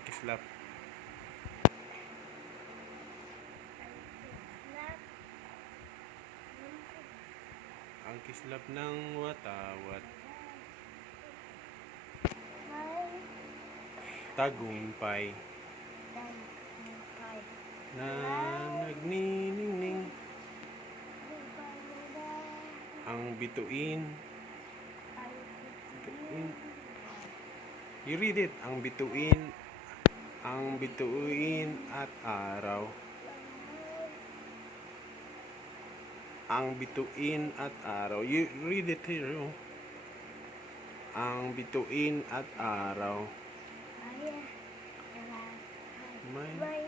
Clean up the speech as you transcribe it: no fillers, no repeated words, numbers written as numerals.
Ang kislap. Ang kislap ng watawat. Tagumpay na nagniningning. Ang bituin. You read it. Ang bituin at araw. Ang bituin at araw. You read it here. Ang bituin at araw. May